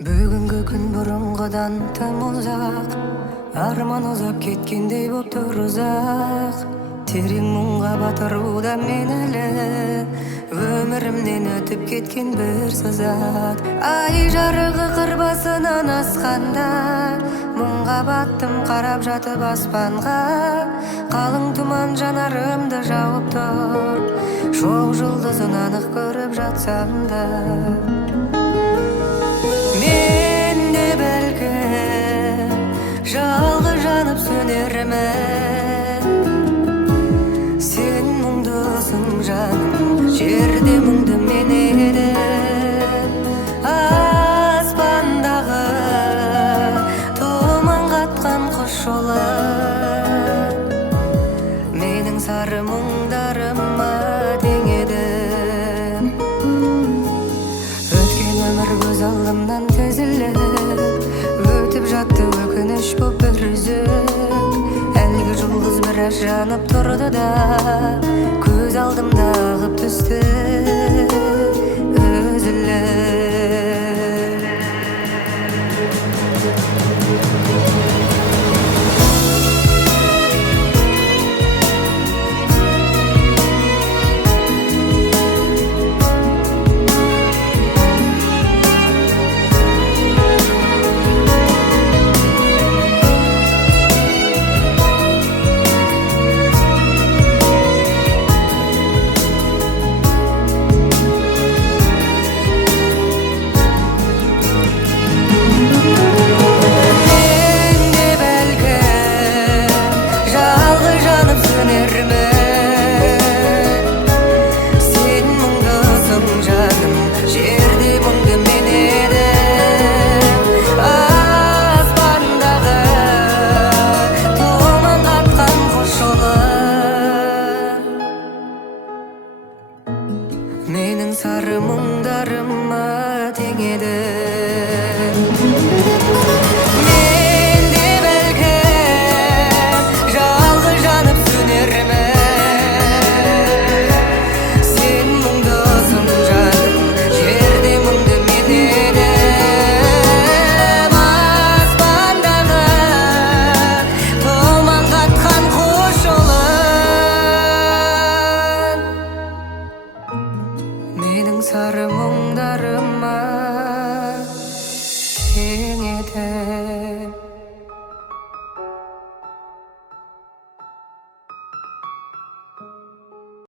Бүгүнкү күн бурункудан тым узак, арман узап кеткендей болуптур узак. Терең муңга батырууда мен эле өмүрүмден өтүп кеткен бир сызат. Ай жарыгы кыр басынан асканда, муңга баттым карап жатып аспанга. Калың туман жанарымды жауып тур, шоқ жылдызын анык көрүп жатсам да. Мен де бәлкім жалғыз жанып сөнермін. Сен мұңдысың жаным, жерде мұңды мен едім. Аспандағы тұман қатқан құс жолы менің сары мұңдарыма тең еді. Өткен өмір көз алдымнан тізіліп өтіп жатты өкініш боп бір үзіп. Әлгі жұлдыз біраз жанып тұрды да көз алдымда ағып түсті үзіліп. Менің сары мұңдарыма тең еді. Мен де бәлкім жалғыз жанып сөнермін. Сен мұңдысың жаным, жерде мұңды мен едім. Аспандағы тұман қатқан құс жолы менің сары мұңдарым